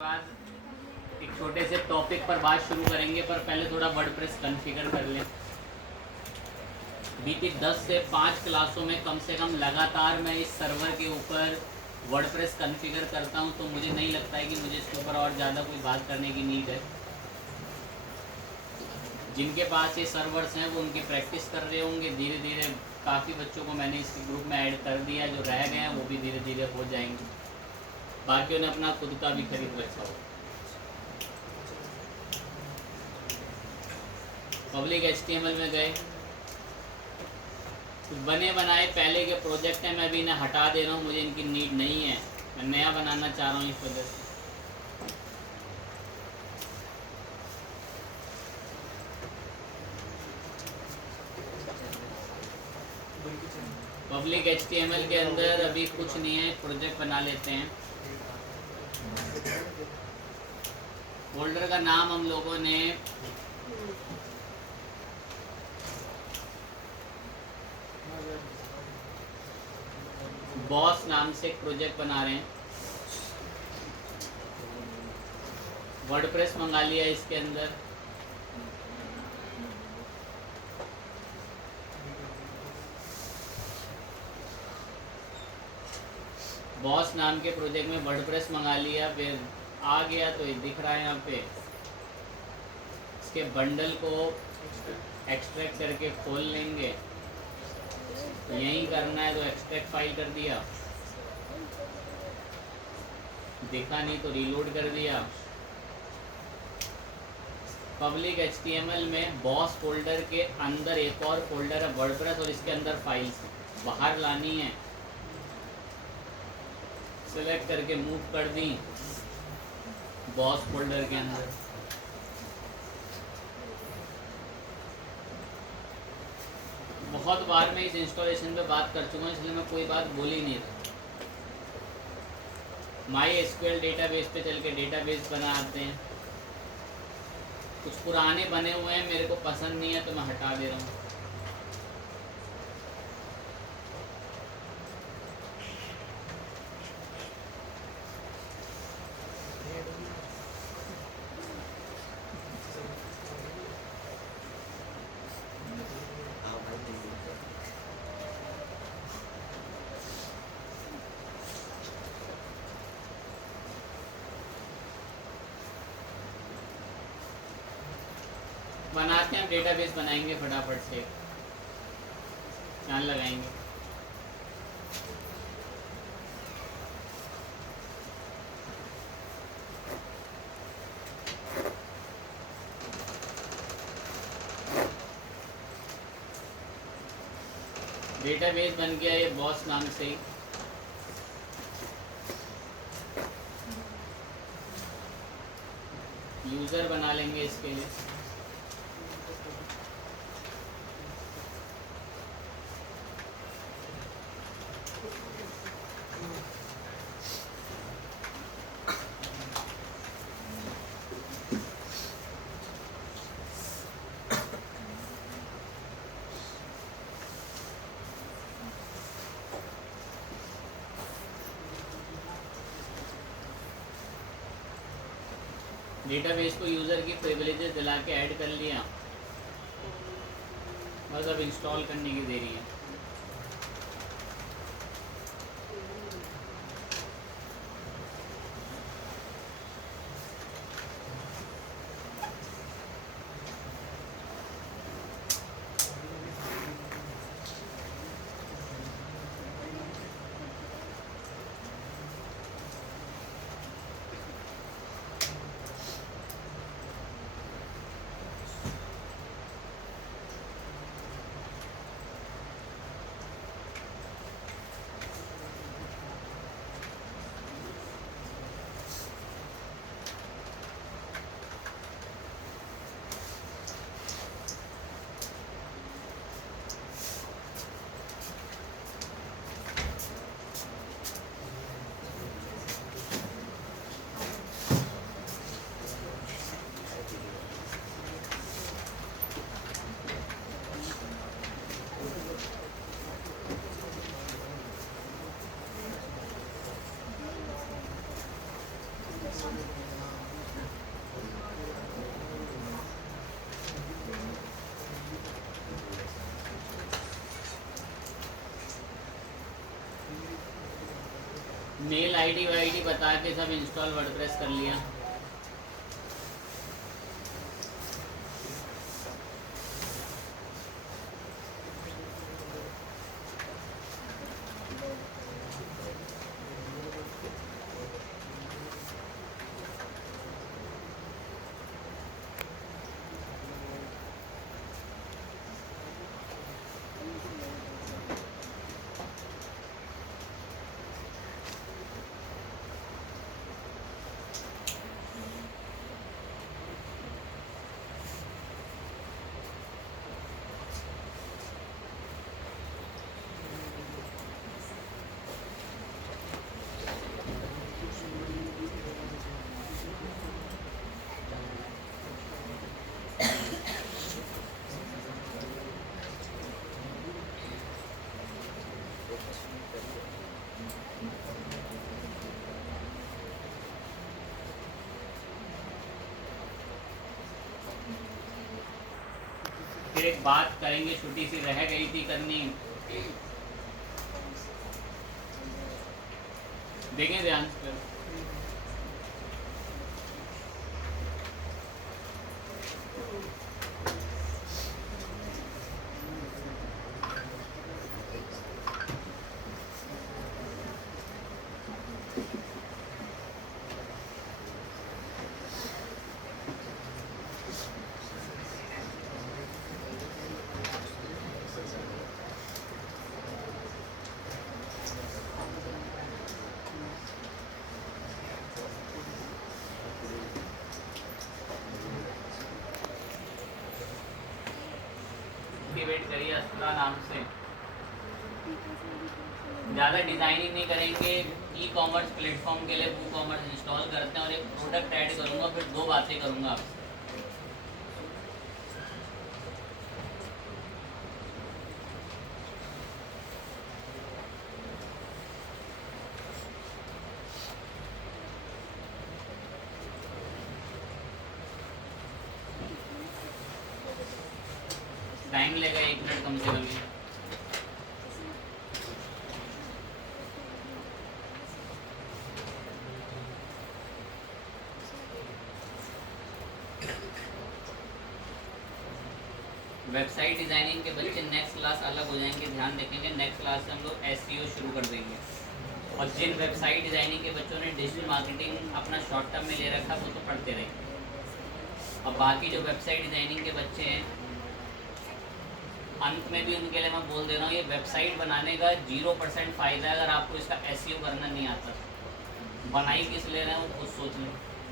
बाद एक छोटे से टॉपिक पर बात शुरू करेंगे, पर पहले थोड़ा वर्डप्रेस कॉन्फ़िगर कर लें। बीती 10 से 5 क्लासों में कम से कम लगातार मैं इस सर्वर के ऊपर वर्डप्रेस कॉन्फ़िगर करता हूं, तो मुझे नहीं लगता है कि मुझे इसके ऊपर और ज़्यादा कोई बात करने की नीड है। जिनके पास ये सर्वर्स हैं वो उनकी प्रैक्टिस कर रहे होंगे। धीरे धीरे काफ़ी बच्चों को मैंने इस ग्रुप में ऐड कर दिया, जो रह गए हैं वो भी धीरे धीरे हो जाएंगे। बाकियों ने अपना खुद का भी खरीद रखा हो। पब्लिक HTML में गए, कुछ बने बनाए पहले के प्रोजेक्ट हैं, मैं भी इन्हें हटा दे रहा हूँ, मुझे इनकी नीड नहीं है, मैं नया बनाना चाह रहा हूँ इस वजह से। पब्लिक HTML के अंदर अभी कुछ नहीं है, प्रोजेक्ट बना लेते हैं। फोल्डर का नाम हम लोगों ने बॉस नाम से एक प्रोजेक्ट बना रहे हैं। वर्डप्रेस मंगा लिया इसके अंदर। बॉस नाम के प्रोजेक्ट में वर्डप्रेस मंगा लिया, फिर आ गया तो ये दिख रहा है यहाँ पे। इसके बंडल को एक्सट्रैक्ट करके खोल लेंगे, यही करना है तो एक्सट्रैक्ट फाइल कर दिया, दिखा नहीं तो रीलोड कर दिया। पब्लिक HTML में बॉस फोल्डर के अंदर एक और फोल्डर है वर्डप्रेस, और इसके अंदर फाइल्स बाहर लानी है। सेलेक्ट करके मूव कर दी बॉस फोल्डर के अंदर। बहुत बार मैं इस इंस्टॉलेशन पे बात कर चुका हूँ, इसलिए मैं कोई बात बोल ही नहीं रहा। MySQL डेटाबेस पे चल के डेटाबेस बनाते हैं। कुछ पुराने बने हुए हैं, मेरे को पसंद नहीं है तो मैं हटा दे रहा हूँ। बनाते हैं, डेटाबेस बनाएंगे फटाफट से, ध्यान लगाएंगे। डेटाबेस बन गया ये बॉस नाम से ही। यूज़र बना लेंगे इसके लिए। डेटाबेस को यूज़र की प्रिविलेजेस दिला के ऐड कर लिया, बस अब इंस्टॉल करने की देरी है। मेल आईडी वाईडी बता के सब इंस्टॉल वर्डप्रेस कर लिया। फिर एक बात करेंगे, छोटी सी रह गई थी करनी, देखें ध्यान से। वेट करिए अस्त्रा नाम से। ज़्यादा डिज़ाइनिंग नहीं करेंगे, ई कॉमर्स प्लेटफॉर्म के लिए वू कॉमर्स इंस्टॉल करते हैं और एक प्रोडक्ट ऐड करूँगा, फिर 2 बातें करूँगा आपसे। टाइम लेगा 1 मिनट कम से कम। वेबसाइट डिज़ाइनिंग के बच्चे नेक्स्ट क्लास अलग हो जाएंगे, ध्यान रखेंगे। नेक्स्ट क्लास से हम लोग एसईओ शुरू कर देंगे। और जिन वेबसाइट डिज़ाइनिंग के बच्चों ने डिजिटल मार्केटिंग अपना शॉर्ट टर्म में ले रखा वो तो पढ़ते रहेंगे। और बाकी जो वेबसाइट डिज़ाइनिंग के बच्चे हैं, अंत में भी उनके लिए मैं बोल दे रहा हूँ, ये वेबसाइट बनाने का 0% फ़ायदा है अगर आपको इसका एसईओ करना नहीं आता। बनाई किस ले रहे हैं वो खुद सोच लें।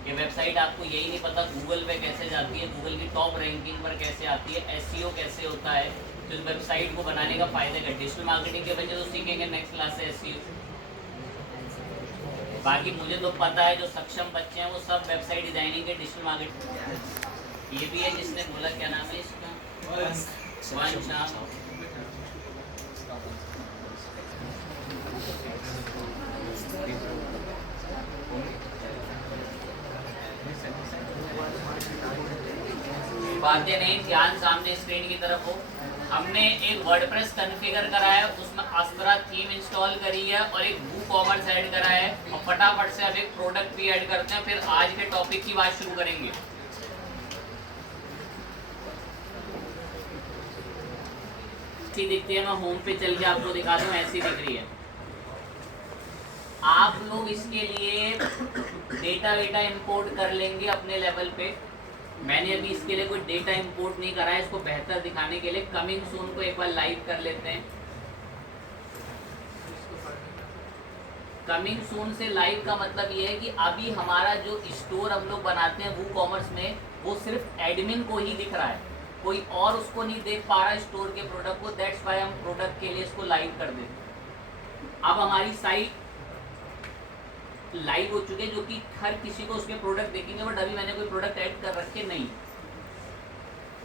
ये वेबसाइट आपको यही नहीं पता गूगल पे कैसे जाती है, गूगल की टॉप रैंकिंग पर कैसे आती है, एसईओ कैसे होता है, तो इस वेबसाइट को बनाने का फ़ायदा है। डिजिटल मार्केटिंग के बच्चे तो सीखेंगे नेक्स्ट क्लास से एसईओ। बाकी मुझे तो पता है जो सक्षम बच्चे हैं वो सब वेबसाइट डिज़ाइनिंग के डिजिटल मार्केटिंग। ये भी है जिसने बोला, क्या नाम है इसका, बातें नहीं, ध्यान सामने स्क्रीन की तरफ हो। हमने एक वर्डप्रेस कॉन्फ़िगर करा है, उसमें अस्त्रा थीम इंस्टॉल करी है और एक वू कॉमर्स ऐड करा है, और फटाफट से अब एक प्रोडक्ट भी ऐड करते हैं, फिर आज के टॉपिक की बात शुरू करेंगे। ऐसी दिखती है, मैं होम पे चल के आपको दिखा दूं, ऐसी दिख रही है। आप लोग इसके लिए डेटा वेटा इंपोर्ट कर लेंगे अपने लेवल पे। मैंने अभी इसके लिए कोई डेटा इंपोर्ट नहीं करा है, इसको बेहतर दिखाने के लिए कमिंग सून को एक बार लाइव कर लेते हैं। कमिंग सून से लाइव का मतलब ये है कि अभी हमारा जो स्टोर हम लोग बनाते हैं वू कॉमर्स में, वो सिर्फ एडमिन को ही दिख रहा है, कोई और उसको नहीं देख पा रहा है स्टोर के प्रोडक्ट को। दैट्स वाई हम प्रोडक्ट के लिए इसको लाइव कर देते हैं। अब हमारी साइट लाइव हो चुके हैं, जो कि हर किसी को उसके प्रोडक्ट देखेंगे, बट अभी मैंने कोई प्रोडक्ट ऐड कर रखे नहीं।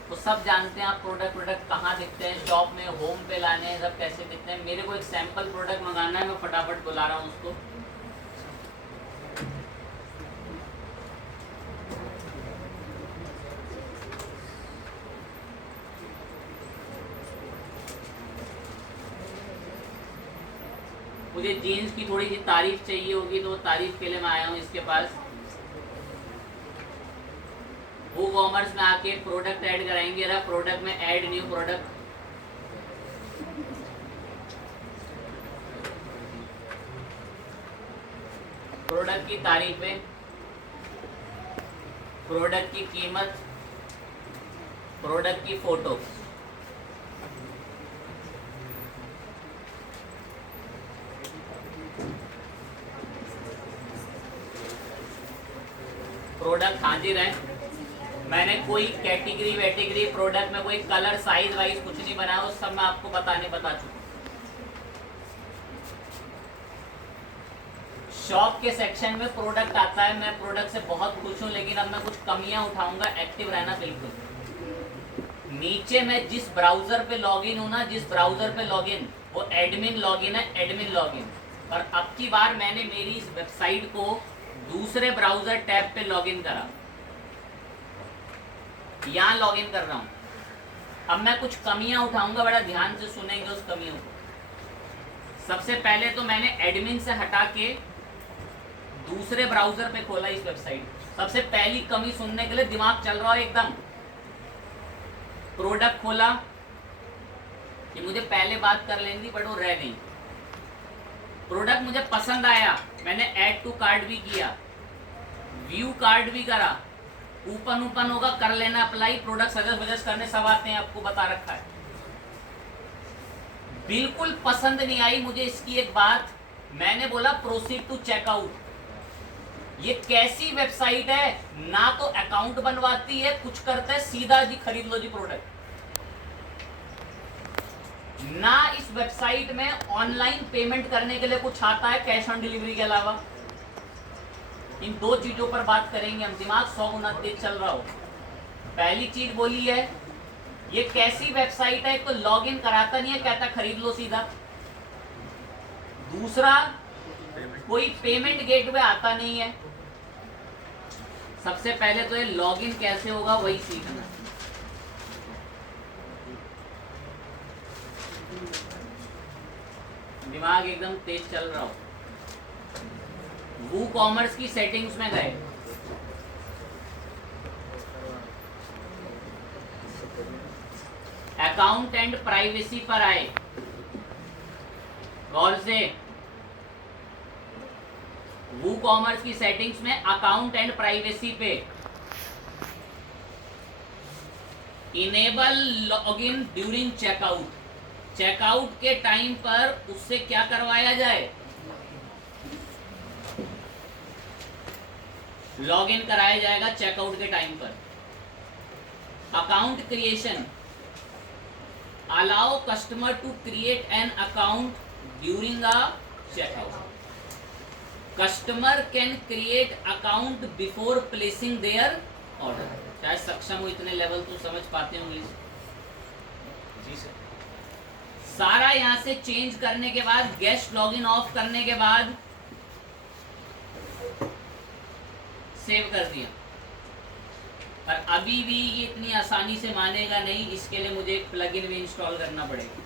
तो सब जानते हैं आप प्रोडक्ट कहाँ दिखते हैं, शॉप में, होम पे लाने हैं, सब कैसे दिखते हैं। मेरे को एक सैंपल प्रोडक्ट मंगाना है, मैं फटाफट बुला रहा हूँ उसको। मुझे जीन्स की थोड़ी सी तारीफ चाहिए होगी, तो तारीफ के लिए मैं आया हूँ इसके पास। वो कॉमर्स में आके प्रोडक्ट ऐड कराएंगे, रहा प्रोडक्ट में ऐड न्यू प्रोडक्ट। प्रोडक्ट की तारीफें, प्रोडक्ट की कीमत, प्रोडक्ट की फोटो। प्रोडक्ट हाजिर है, मैंने कोई कैटेगरी वैटेगरी प्रोडक्ट में कोई कलर साइज वाइज कुछ नहीं बनाया, उस सब मैं आपको बता चुका। शॉप के सेक्शन में प्रोडक्ट आता है, मैं प्रोडक्ट से बहुत खुश हूँ, लेकिन अब मैं कुछ कमियां उठाऊंगा। एक्टिव रहना बिल्कुल। नीचे मैं जिस ब्राउजर पे लॉगिन हूँ ना, जिस ब्राउजर पे लॉगिन, वो एडमिन लॉगिन है, एडमिन लॉगिन। और अब की बार मैंने मेरी इस वेबसाइट को दूसरे ब्राउजर टैब पे लॉगिन करा, यहाँ लॉगिन कर रहा हूँ। अब मैं कुछ कमियां उठाऊंगा, बड़ा ध्यान से सुनेंगे उस कमियों को। सबसे पहले तो मैंने एडमिन से हटा के दूसरे ब्राउजर पे खोला इस वेबसाइट। सबसे पहली कमी सुनने के लिए दिमाग चल रहा है एकदम। प्रोडक्ट खोला, ये मुझे पहले बात कर लेनी थी बट वो रह गई। प्रोडक्ट मुझे पसंद आया, मैंने ऐड टू कार्ट भी किया, व्यू कार्ट भी करा, कूपन होगा कर लेना अप्लाई, प्रोडक्ट सजेस्ट करने सब आते हैं, आपको बता रखा है। बिल्कुल पसंद नहीं आई मुझे इसकी एक बात, मैंने बोला प्रोसीड टू चेकआउट। ये कैसी वेबसाइट है, ना तो अकाउंट बनवाती है, कुछ करता है, सीधा जी खरीद लो जी प्रोडक्ट। ना इस वेबसाइट में ऑनलाइन पेमेंट करने के लिए कुछ आता है कैश ऑन डिलीवरी के अलावा। इन दो चीजों पर बात करेंगे हम, दिमाग 100 गुना तेज चल रहा हो। पहली चीज बोली है, ये कैसी वेबसाइट है, तो लॉगिन कराता नहीं है, कहता खरीद लो सीधा। दूसरा, कोई पेमेंट गेटवे आता नहीं है। सबसे पहले तो ये लॉगिन कैसे होगा वही सीखना। दिमाग एकदम तेज चल रहा हो। वूकॉमर्स की सेटिंग्स में गए, अकाउंट एंड प्राइवेसी पर आए, गौर से। वूकॉमर्स की सेटिंग्स में अकाउंट एंड प्राइवेसी पे enable login during checkout. Checkout के टाइम पर उससे क्या करवाया जाए, लॉगिन कराया जाएगा चेकआउट के टाइम पर। Account creation, allow customer to create an account during a checkout. Customer can create account before placing their order. शायद सक्षम हो इतने लेवल तो समझ पाते हो इंग्लिश जी सर। सारा यहां से चेंज करने के बाद, गेस्ट लॉगिन ऑफ करने के बाद सेव कर दिया। पर अभी भी ये इतनी आसानी से मानेगा नहीं, इसके लिए मुझे एक प्लगइन भी इंस्टॉल करना पड़ेगा।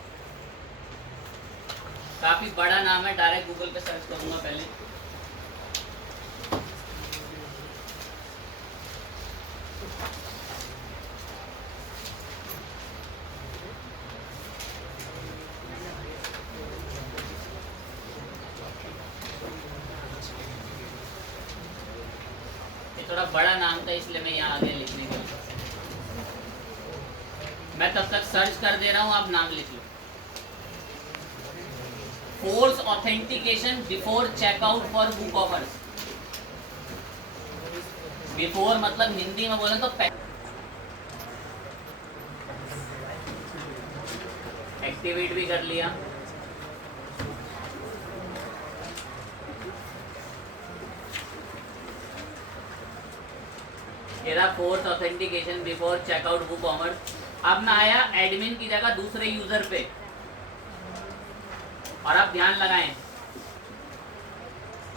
काफी बड़ा नाम है, डायरेक्ट गूगल पे सर्च करूंगा पहले। थोड़ा बड़ा नाम था इसलिए मैं यहाँ आ गया लिखने के लिए। मैं तब तक सर्च कर दे रहा हूँ, आप नाम लिख लो। Force authentication before checkout for WooCommerce. Before मतलब हिंदी में बोले तो एक्टिवेट भी कर लिया। ये force authentication before checkout WooCommerce. अब मैं आया एडमिन की जगह दूसरे यूजर पे, और अब ध्यान लगाएं,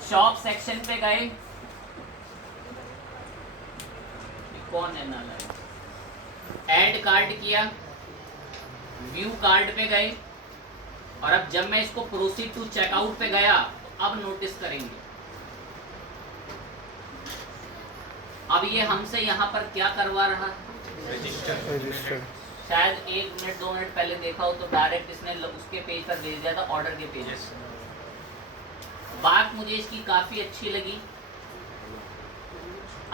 शॉप सेक्शन पे गए, कौन है ना, ऐड कार्ड किया, व्यू कार्ड पे गए, और अब जब मैं इसको प्रोसीड टू चेकआउट पे गया तो अब नोटिस करेंगे, अब ये हमसे यहाँ पर क्या करवा रहा है, रजिस्टर। शायद 1 मिनट 2 मिनट पहले देखा हो तो डायरेक्ट इसने उसके पेज पर भेज दिया था, ऑर्डर के पेज पर। बात मुझे इसकी काफ़ी अच्छी लगी,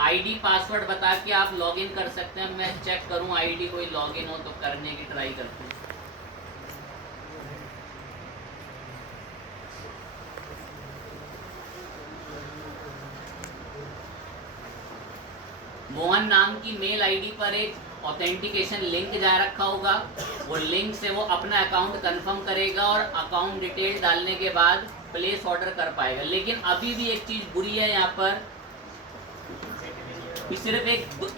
आईडी पासवर्ड बता के आप लॉगिन कर सकते हैं। मैं चेक करूं आईडी कोई लॉगिन हो तो करने की ट्राई करते हैं। मोहन नाम की मेल आईडी पर एक ऑथेंटिकेशन लिंक जा रखा होगा, वो लिंक से वो अपना अकाउंट कंफर्म करेगा और अकाउंट डिटेल डालने के बाद प्लेस ऑर्डर कर पाएगा। लेकिन अभी भी एक चीज़ बुरी है यहाँ पर, सिर्फ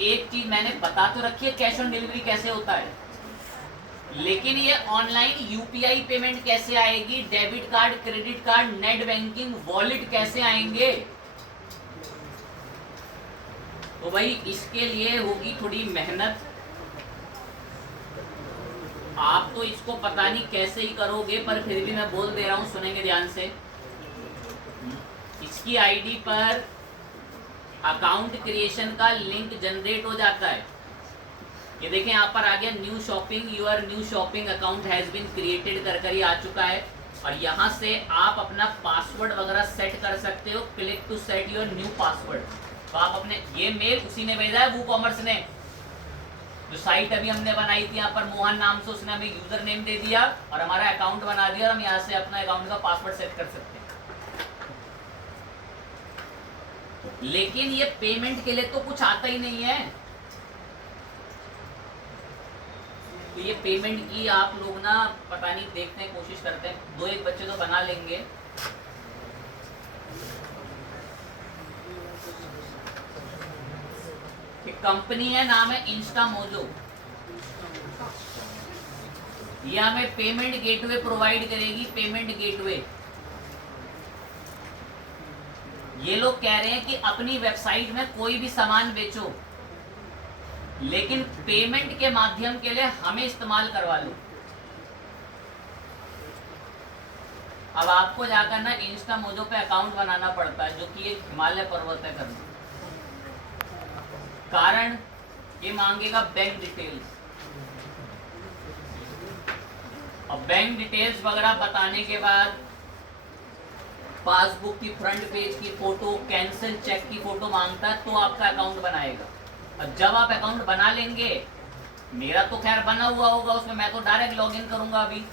एक चीज़ मैंने बता तो रखी है कैश ऑन डिलीवरी कैसे होता है, लेकिन ये ऑनलाइन यूपीआई पेमेंट कैसे आएगी, debit card, credit card, net banking, wallet कैसे आएंगे, तो भाई इसके लिए होगी थोड़ी मेहनत। आप तो इसको पता नहीं कैसे ही करोगे, पर फिर भी मैं बोल दे रहा हूं, सुनेंगे ध्यान से। इसकी आईडी पर अकाउंट क्रिएशन का लिंक जनरेट हो जाता है। ये देखें यहाँ पर आ गया new shopping, your new shopping account has been created कर ये आ चुका है। और यहाँ से आप अपना पासवर्ड वगैरह सेट कर सकते हो, click to set your new password. तो आप अपने, ये मेल उसी ने भेजा है, वो कॉमर्स ने, जो साइट अभी हमने बनाई थी यहाँ पर मोहन नाम से, उसने हमें यूजर नेम दे दिया और हमारा अकाउंट बना दिया और हम यहाँ से अपना अकाउंट का पासवर्ड सेट कर सकते हैं। लेकिन ये पेमेंट के लिए तो कुछ आता ही नहीं है, तो ये पेमेंट की आप लोग ना पता नहीं देखते हैं, कोशिश करते हैं, 2-1 बच्चे तो बना लेंगे। कंपनी है, नाम है इंस्टामोजो, ये हमें पेमेंट गेटवे प्रोवाइड करेगी, पेमेंट गेटवे। ये लोग कह रहे हैं कि अपनी वेबसाइट में कोई भी सामान बेचो, लेकिन पेमेंट के माध्यम के लिए हमें इस्तेमाल करवा लो। अब आपको जाकर ना इंस्टामोजो पे अकाउंट बनाना पड़ता है, जो कि एक हिमालय पर्वत है करना। कारण ये मांगेगा बैंक डिटेल्स, और बैंक डिटेल्स वगैरह बताने के बाद पासबुक की फ्रंट पेज की फोटो, कैंसिल चेक की फोटो मांगता है, तो आपका अकाउंट बनाएगा। और जब आप अकाउंट बना लेंगे, मेरा तो खैर बना हुआ होगा उसमें, मैं तो डायरेक्ट लॉगिन करूंगा। अभी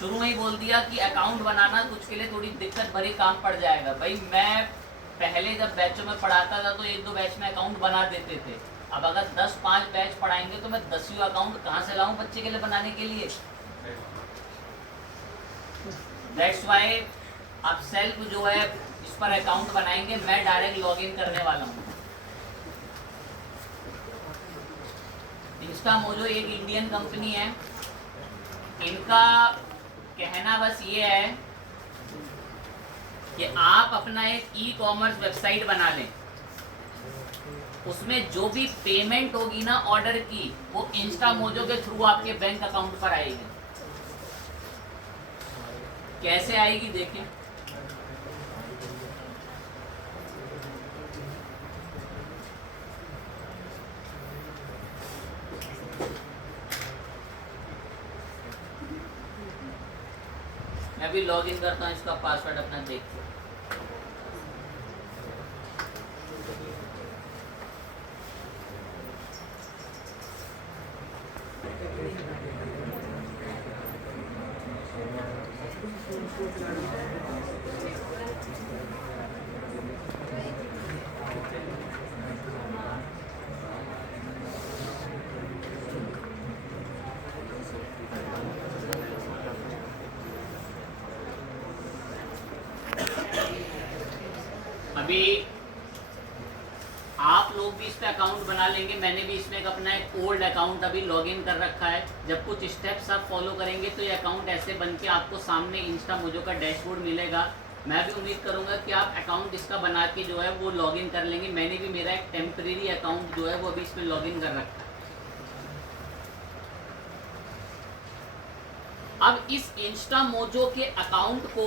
शुरू में ही बोल दिया कि अकाउंट बनाना कुछ के लिए थोड़ी दिक्कत भरी काम पड़ जाएगा। भाई मैं पहले जब बैचों में पढ़ाता था तो 1-2 बैच में अकाउंट बना देते थे, अब अगर 10-5 बैच पढ़ाएंगे तो मैं 10वीं अकाउंट कहाँ से लाऊं बच्चे के लिए बनाने के लिए। दैट्स वाई आप सेल्फ जो है इस पर अकाउंट बनाएंगे, मैं डायरेक्ट लॉगिन करने वाला हूँ। इंस्टामोजो एक इंडियन कंपनी है, इनका कहना बस ये है कि आप अपना एक ई कॉमर्स वेबसाइट बना लें, उसमें जो भी पेमेंट होगी ना ऑर्डर की, वो इंस्टामोजो के थ्रू आपके बैंक अकाउंट पर आएगी। कैसे आएगी देखें। मैं भी लॉग इन करता हूँ, इसका पासवर्ड अपना देखते हैं। अभी आप लोग भी इस पे अकाउंट बना लेंगे, मैंने भी इसमें अपना एक ओल्ड अकाउंट अभी लॉगिन कर रखा है। जब कुछ स्टेप्स आप फॉलो करेंगे तो ये अकाउंट ऐसे बन के आपको सामने इंस्टामोजो का डैशबोर्ड मिलेगा। मैं भी उम्मीद करूंगा कि आप अकाउंट इसका बना के जो है वो लॉगिन कर लेंगे। मैंने भी मेरा एक टेम्परेरी अकाउंट जो है वो अभी इसमें लॉगिन कर रखा है। अब इस इंस्टा मोजो के अकाउंट को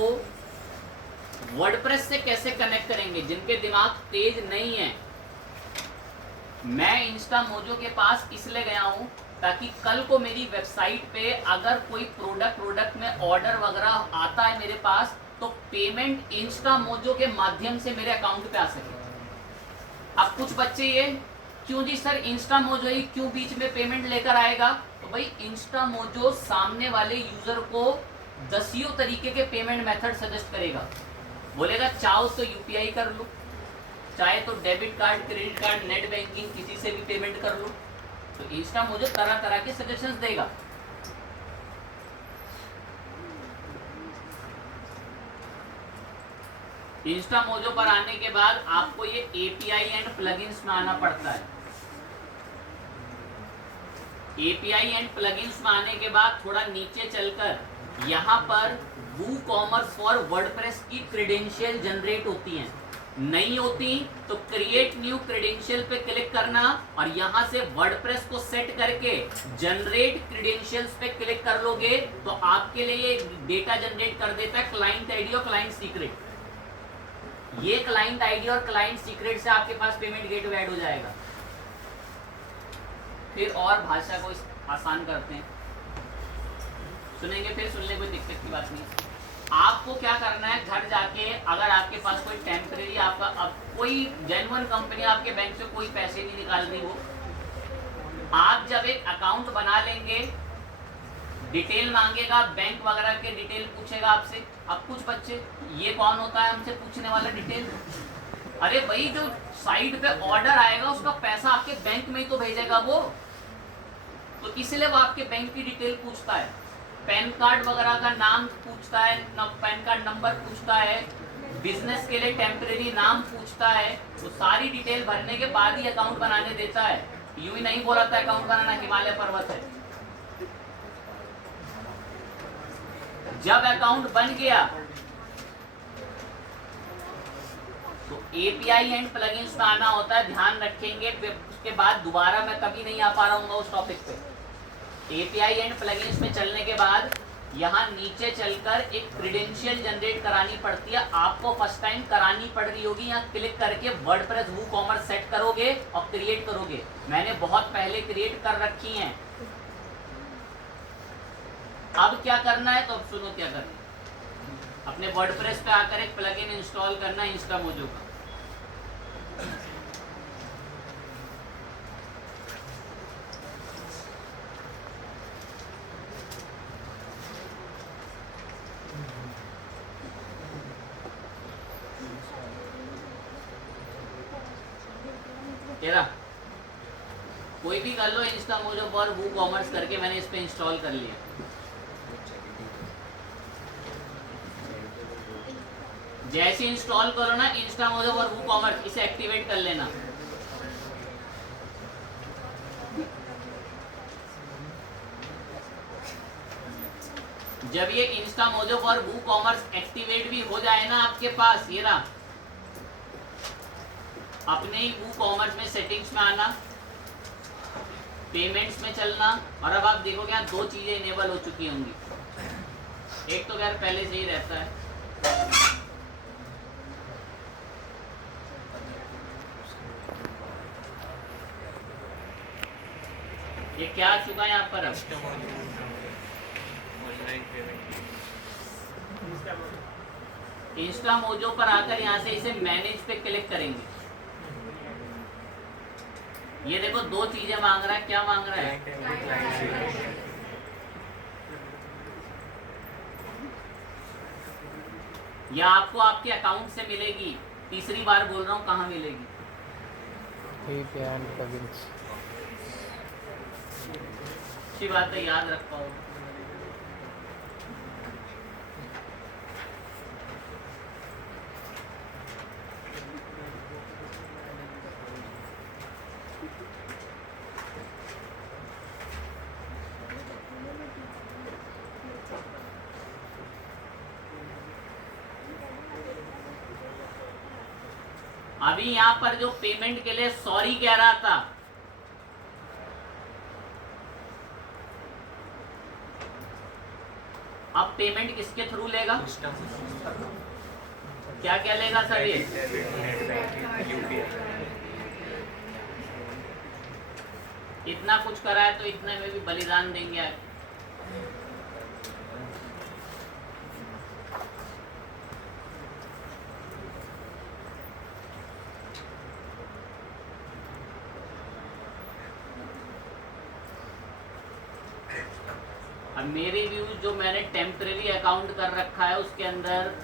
वर्डप्रेस से कैसे कनेक्ट करेंगे? जिनके दिमाग तेज नहीं है, मैं इंस्टा मोजो के पास इसलिए गया हूं ताकि कल को मेरी वेबसाइट पे अगर कोई प्रोडक्ट में ऑर्डर वगैरह आता है मेरे पास, तो पेमेंट इंस्टा मोजो के माध्यम से मेरे अकाउंट पे आ सके। अब कुछ बच्चे ये क्यों जी सर इंस्टा मोजो ही क्यों बीच में पेमेंट लेकर आएगा? तो भाई इंस्टा मोजो सामने वाले यूजर को 10 तरीके के पेमेंट मेथड सजेस्ट करेगा। बोलेगा चाहो तो यूपीआई कर लो, चाहे तो debit card, credit card, net banking, किसी से भी पेमेंट कर लो। तो इंस्टा मुझे तरह तरह के सजेशंस देगा। इंस्टा मोजो पर आने के बाद आपको ये एपीआई एंड प्लगइन्स में आना पड़ता है। एपीआई एंड प्लगइन्स में आने के बाद थोड़ा नीचे चलकर यहाँ पर वूकॉमर्स फॉर वर्डप्रेस की क्रेडेंशियल जनरेट होती हैं। नहीं होती तो क्रिएट न्यू क्रेडेंशियल पे क्लिक करना और यहाँ से वर्डप्रेस को सेट करके जनरेट क्रेडेंशियल्स पे क्लिक कर लोगे तो आपके लिए ये डेटा जनरेट कर देता है क्लाइंट आईडी और क्लाइंट सीक्रेट। ये क्लाइंट आईडी और क्लाइंट सीक्रेट से आपके पास पेमेंट गेटवे ऐड हो जाएगा। फिर और भाषा को आसान करते हैं, सुनेंगे फिर सुन ले, कोई दिक्कत की बात नहीं। आपको क्या करना है, घर जाके अगर आपके पास कोई टेम्परेरी आपका अब कोई जेन्युइन कंपनी आपके बैंक से कोई पैसे नहीं निकाल रही हो, आप जब एक अकाउंट बना लेंगे, डिटेल मांगेगा, बैंक वगैरह के डिटेल पूछेगा आपसे। अब कुछ बच्चे ये कौन होता है हमसे पूछने वाला डिटेल? अरे भाई जो साइट पे ऑर्डर आएगा उसका पैसा आपके बैंक में ही तो भेजेगा वो, तो इसलिए वो आपके बैंक की डिटेल पूछता है, पैन कार्ड वगैरह का नाम पूछता है, पैन कार्ड नंबर पूछता है, बिजनेस के लिए टेम्परेरी नाम पूछता है। तो सारी डिटेल भरने के बाद ही अकाउंट बनाने देता है। यूं ही नहीं बोला था अकाउंट बनाना हिमालय पर्वत है। जब अकाउंट बन गया तो एपीआई एंड प्लगइन्स में आना होता है, ध्यान रखेंगे। उसके बाद दोबारा मैं कभी नहीं आ पा रहा हूँ उस टॉपिक पे। एपीआई एंड प्लगइन्स में चलने के बाद यहाँ नीचे चलकर एक क्रेडेंशियल जनरेट करानी पड़ती है। आपको फर्स्ट टाइम करानी पड़ रही होगी। यहाँ क्लिक करके वर्डप्रेस वूकॉमर्स सेट करोगे और क्रिएट करोगे। मैंने बहुत पहले क्रिएट कर रखी हैं। अब क्या करना है, तो अब सुनो क्या करना है। अपने वर्डप्रेस पे आकर एक प्लगइन इंस्टॉल करना है इंस्टा मोजो का। कोई भी कर लो, इंस्टा मोजो पर वूकॉमर्स करके मैंने इस पे इंस्टॉल कर लिया। जैसे इंस्टॉल करो ना इंस्टा मोजो और वूकॉमर्स, इसे एक्टिवेट कर लेना। जब ये इंस्टा मोजो और वूकॉमर्स एक्टिवेट भी हो जाए ना आपके पास, ये रहा, अपने ही वूकॉमर्स में सेटिंग्स में आना, पेमेंट्स में चलना, और अब आप देखोगे यहाँ दो चीजें इनेबल हो चुकी होंगी। एक तो यार पहले से ही रहता है, ये क्या आ चुका है यहाँ पर? अब इंस्टा मोजो पर आकर यहाँ से इसे मैनेज पे क्लिक करेंगे। ये देखो दो चीजें मांग रहा है। क्या मांग रहा है? या आपको आपके अकाउंट से मिलेगी। तीसरी बार बोल रहा हूँ, कहाँ मिलेगी? अच्छी बात है, याद रख पाओ। अभी यहाँ पर जो पेमेंट के लिए सॉरी कह रहा था, अब पेमेंट किसके थ्रू लेगा? क्या क्या लेगा सर ये? इतना कुछ करा है तो इतने में भी बलिदान देंगे आप। अब मेरे व्यूज जो मैंने टेम्परेरी अकाउंट कर रखा है उसके अंदर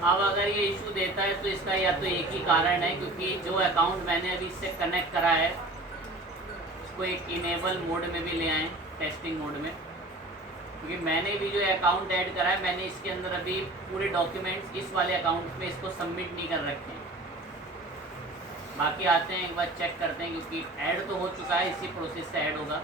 अब अगर ये इशू देता है तो इसका या तो एक ही कारण है, क्योंकि जो अकाउंट मैंने अभी इससे कनेक्ट करा है उसको एक इनेबल मोड में भी ले आए, टेस्टिंग मोड में, क्योंकि मैंने भी जो अकाउंट ऐड करा है मैंने इसके अंदर अभी पूरे डॉक्यूमेंट्स इस वाले अकाउंट में इसको सबमिट नहीं कर रखे हैं। बाकी आते हैं एक बार चेक करते हैं, क्योंकि ऐड तो हो चुका है, इसी प्रोसेस से ऐड होगा।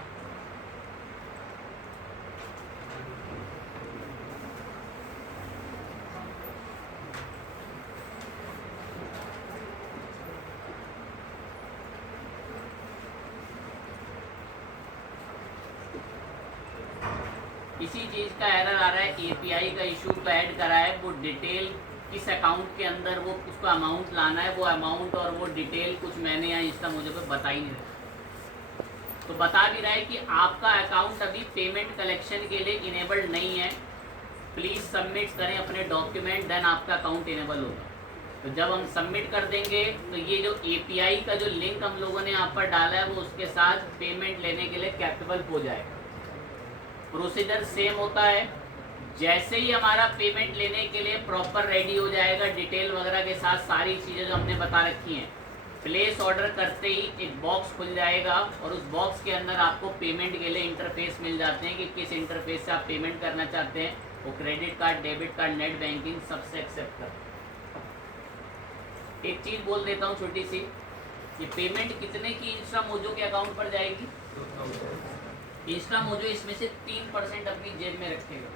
इसी चीज़ का एरर आ रहा है, एपीआई का इशू तो ऐड करा है, वो डिटेल किस अकाउंट के अंदर वो उसको अमाउंट लाना है, वो अमाउंट और वो डिटेल कुछ मैंने यहाँ इंस्टा मुझे पे बता ही नहीं रहा। तो बता भी रहा है कि आपका अकाउंट अभी पेमेंट कलेक्शन के लिए इनेबल्ड नहीं है, प्लीज़ सबमिट करें अपने डॉक्यूमेंट, देन आपका अकाउंट इनेबल होगा। तो जब हम सबमिट कर देंगे तो ये जो एपीआई का जो लिंक हम लोगों ने यहाँ पर डाला है वो उसके साथ पेमेंट लेने के लिए कैपेबल हो जाएगा। प्रोसीजर सेम होता है, जैसे ही हमारा पेमेंट लेने के लिए प्रॉपर रेडी हो जाएगा डिटेल वगैरह के साथ सारी चीज़ें जो हमने बता रखी हैं, प्लेस ऑर्डर करते ही एक बॉक्स खुल जाएगा और उस बॉक्स के अंदर आपको पेमेंट के लिए इंटरफेस मिल जाते हैं कि किस इंटरफेस से आप पेमेंट करना चाहते हैं। वो credit card, debit card, net banking सबसे एक्सेप्ट कर। एक चीज़ बोल देता हूँ छोटी सी, ये पेमेंट कितने की इंस्टा मोजो के अकाउंट पर जाएगी? इंस्टा मोजो इसमें से 3% अपनी जेब में रखेगा,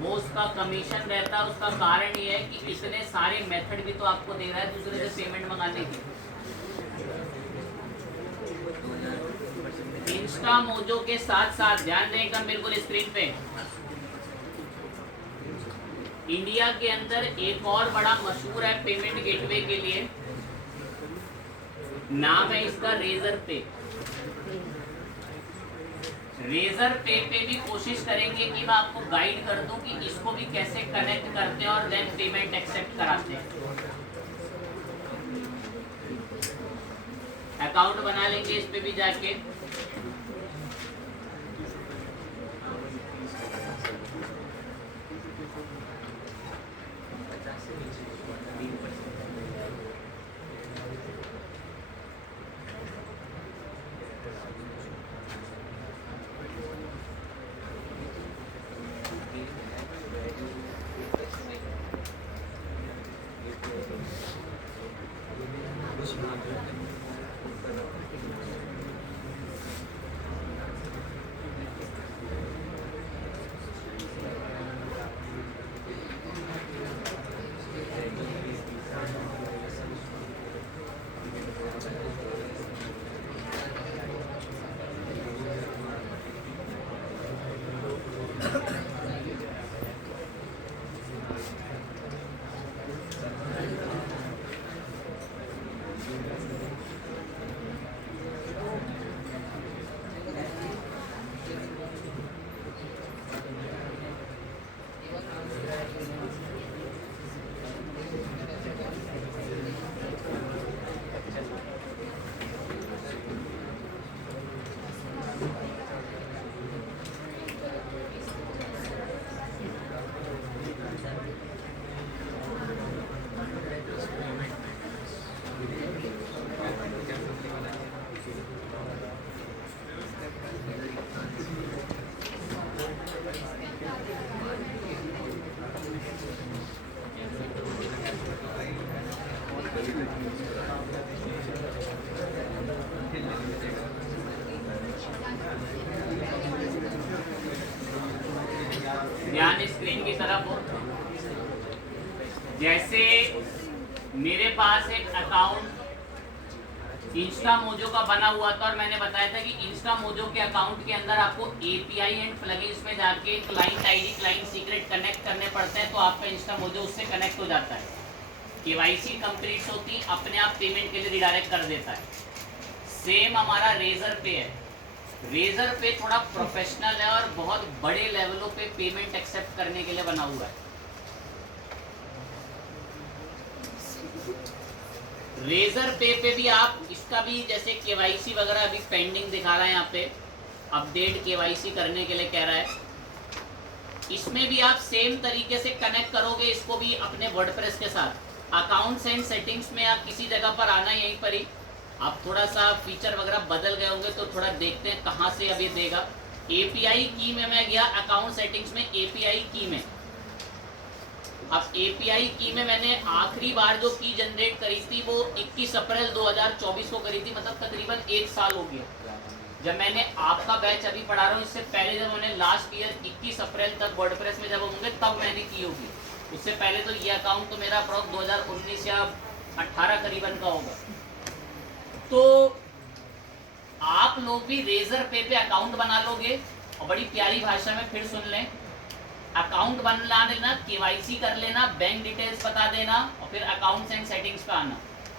वो उसका कमीशन रहता है। उसका कारण ये है कि इतने सारे मेथड भी तो आपको दे रहा है दूसरे से पेमेंट मंगाने की। इंस्टा मोजो के साथ साथ ध्यान दें एकदम बिल्कुल स्क्रीन पे, इंडिया के अंदर एक और बड़ा मशहूर है पेमेंट गेटवे के लिए, नाम है इसका रेजर पे। रेजर पे भी कोशिश करेंगे कि मैं आपको गाइड कर दूं कि इसको भी कैसे कनेक्ट करते हैं और देन पेमेंट एक्सेप्ट कराते हैं। अकाउंट बना लेंगे इस पे भी जाके, ध्यान स्क्रीन की तरफ हो। जैसे मेरे पास एक अकाउंट इंस्टा मोजो का बना हुआ था और मैंने बताया था कि इंस्टा मोजो के अकाउंट के अंदर आपको एपीआई एंड प्लगइन्स में जाके client ID client secret connect करने पड़ते हैं, तो आपका इंस्टा मोजो उससे कनेक्ट हो जाता है। केवाईसी कंप्लीट होती अपने आप पेमेंट के लिए रिडायरेक्ट कर देता है। सेम हमारा रेजर पे है। रेजर पे थोड़ा प्रोफेशनल है और बहुत बड़े लेवलों पे पेमेंट एक्सेप्ट करने के लिए बना हुआ है। रेजर पे भी आप इसका भी जैसे केवाईसी वगैरह अभी पेंडिंग दिखा रहा है, यहाँ पे अपडेट केवाईसी करने के लिए कह रहा है। इसमें भी आप सेम तरीके से कनेक्ट करोगे इसको भी अपने वर्डप्रेस के साथ। अकाउंट्स एंड सेटिंग्स में आप किसी जगह पर आना, यहीं पर ही आप थोड़ा सा फीचर वगैरह बदल गए होंगे तो थोड़ा देखते हैं कहाँ से अभी देगा। एपीआई की में मैं गया, अकाउंट सेटिंग्स में एपीआई की में। अब एपीआई की में मैंने आखिरी बार जो की जनरेट करी थी वो 21 अप्रैल 2024 को करी थी, मतलब तकरीबन 1 साल हो गया। जब मैंने आपका बैच अभी पढ़ा रहा हूँ, इससे पहले जब मैंने लास्ट ईयर 21 अप्रैल तक वर्डप्रेस में जब होंगे तब मैंने की होगी। उससे पहले तो ये अकाउंट तो मेरा अप्रॉक्स 2019 या 18 करीबन का होगा। तो आप लोग भी रेजर पे अकाउंट बना लोगे और बड़ी प्यारी भाषा में फिर सुन लें। अकाउंट बना लेना, केवाईसी कर लेना, बैंक डिटेल्स बता देना और फिर अकाउंट्स एंड सेटिंग्स पे आना।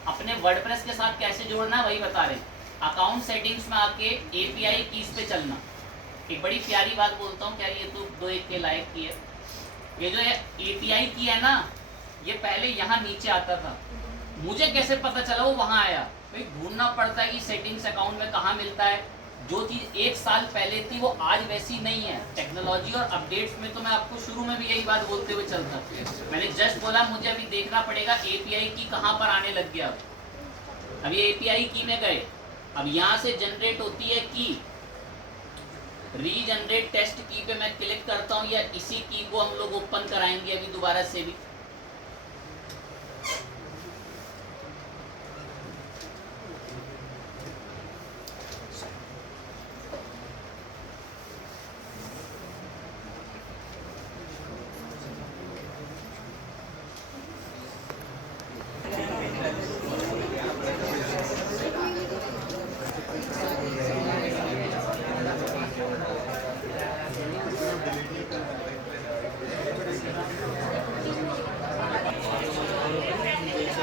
अपने वर्डप्रेस के साथ कैसे जोड़ना वही बता रहे। अकाउंट सेटिंग्स में आके एपीआई कीज पे चलना। एक बड़ी प्यारी बात बोलता हूँ, क्या ये तो 2-1 के लायक की है। ये जो एपीआई की है ना, ये पहले यहाँ नीचे आता था। मुझे कैसे पता चला वो वहाँ आया? भाई ढूंढना पड़ता है कि सेटिंग्स अकाउंट में कहाँ मिलता है। जो चीज़ 1 साल पहले थी वो आज वैसी नहीं है। टेक्नोलॉजी और अपडेट्स में तो मैं आपको शुरू में भी यही बात बोलते हुए चलता। मैंने जस्ट बोला मुझे अभी देखना पड़ेगा एपीआई की कहाँ पर आने लग गया। अब ये एपीआई की में गए, अब यहाँ से जनरेट होती है की। रीजनरेट टेस्ट की पे मैं क्लिक करता हूँ, या इसी की को हम लोग ओपन कराएंगे अभी दोबारा से भी।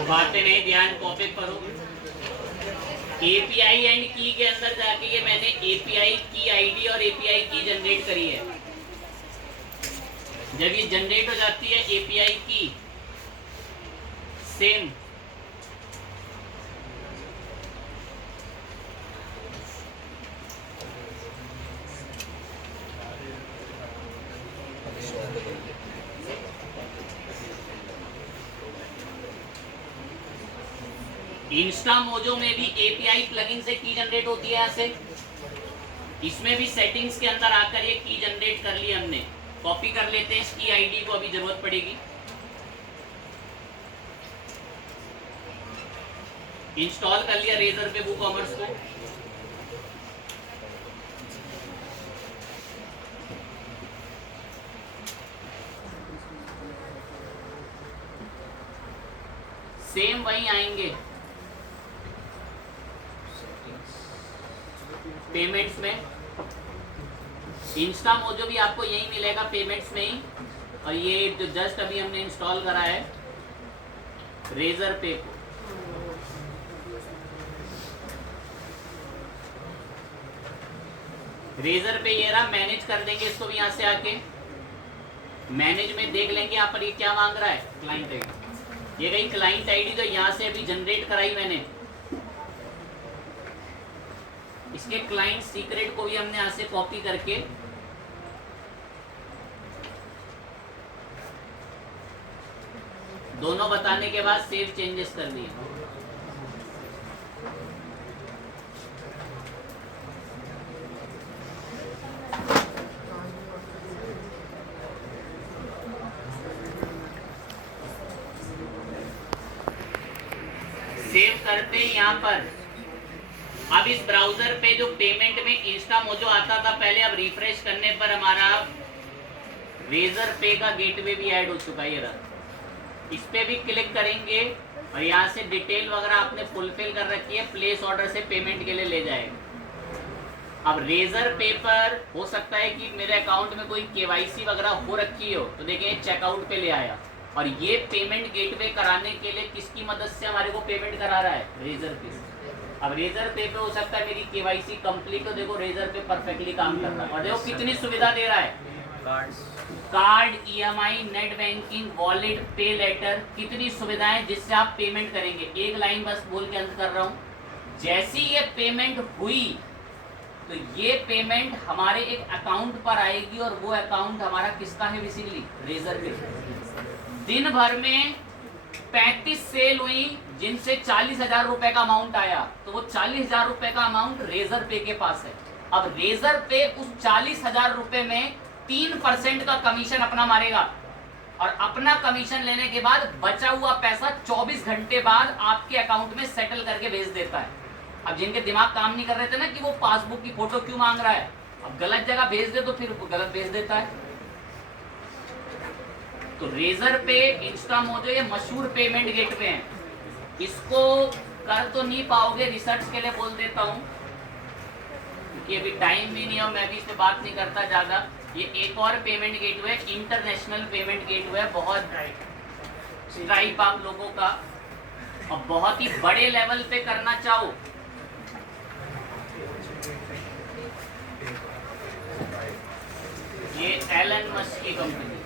बातें नहीं, ध्यान कॉपी करो। एपीआई एंड की के अंदर जाके ये मैंने एपीआई की आईडी और एपीआई की जनरेट करी है। जब ये जनरेट हो जाती है एपीआई की, सेम इंस्टा मोजो में भी एपीआई प्लगइन से की जनरेट होती है। ऐसे इसमें भी सेटिंग्स के अंदर आकर ये की जनरेट कर ली हमने। कॉपी कर लेते हैं इसकी आईडी को, अभी जरूरत पड़ेगी। इंस्टॉल कर लिया रेजर पे वूकॉमर्स को। सेम वहीं आएंगे पेमेंट्स में। इंस्टा मोजो भी आपको यही मिलेगा पेमेंट्स में ही। और ये जो जस्ट अभी हमने इंस्टॉल करा है रेजर पे को, रेजर पे ये रहा। मैनेज कर देंगे इसको भी यहाँ से आके। मैनेज में देख लेंगे यहाँ पर ये क्या मांग रहा है, क्लाइंट आईडी। ये गई क्लाइंट आईडी, तो यहाँ से अभी जनरेट कराई मैंने। इसके क्लाइंट सीक्रेट को भी हमने यहाँ से कॉपी करके दोनों बताने के बाद सेव चेंजेस कर दिए। सेव करते हैं यहाँ पर। अब इस ब्राउजर पे जो पेमेंट में इंस्टामोजो आता था पहले, अब रिफ्रेश करने पर हमारा रेजर पे का गेटवे भी ऐड हो चुका है। ये रहा, इस पे भी क्लिक करेंगे और यहाँ से डिटेल वगैरह आपने फुलफिल कर रखी है, प्लेस ऑर्डर से पेमेंट के लिए ले जाएगा। अब रेजर पे पर हो सकता है कि मेरे अकाउंट में कोई केवाईसी वगैरह हो रखी हो, तो देखिए चेकआउट पे ले आया। और ये पेमेंट गेटवे कराने के लिए किसकी मदद से हमारे को पेमेंट करा रहा है, रेजर पे। अब रेजर पे हो सकता है मेरी केवाईसी कंप्लीट हो, देखो रेजर पे परफेक्टली काम कर रहा है। और देखो कितनी सुविधा दे रहा है, card, EMI, net banking, wallet, पे लेटर, कितनी सुविधाएं जिससे आप पेमेंट करेंगे। एक लाइन बस बोल के अंत कर रहा हूँ। जैसी ये पेमेंट हुई तो ये पेमेंट हमारे एक अकाउंट पर आएगी, और वो अकाउंट हमारा किसका है, बेसिकली रेजर पे। दिन भर में 35 सेल हुई जिनसे 40,000 रुपए का अमाउंट आया, तो वो 40,000 रुपए का अमाउंट रेजर पे के पास है। अब रेजर पे उस 40,000 रुपए में 3% का कमीशन अपना मारेगा, और अपना कमीशन लेने के बाद बचा हुआ पैसा 24 घंटे बाद आपके अकाउंट में सेटल करके भेज देता है। अब जिनके दिमाग काम नहीं कर रहे थे ना कि वो पासबुक की फोटो क्यों मांग रहा है, अब गलत जगह भेज दे तो फिर गलत भेज देता है। तो रेजर पे, इंस्टामोजो ये मशहूर पेमेंट गेटवे हैं। इसको कर तो नहीं पाओगे, रिसर्च के लिए बोल देता हूँ क्योंकि अभी टाइम भी नहीं है और मैं भी इस पे बात नहीं करता ज़्यादा। ये एक और payment gateway, international payment gateway, बहुत स्ट्राइप आप लोगों का, और बहुत ही बड़े लेवल पे करना चाहो ये एलन मस्क की कंपनी।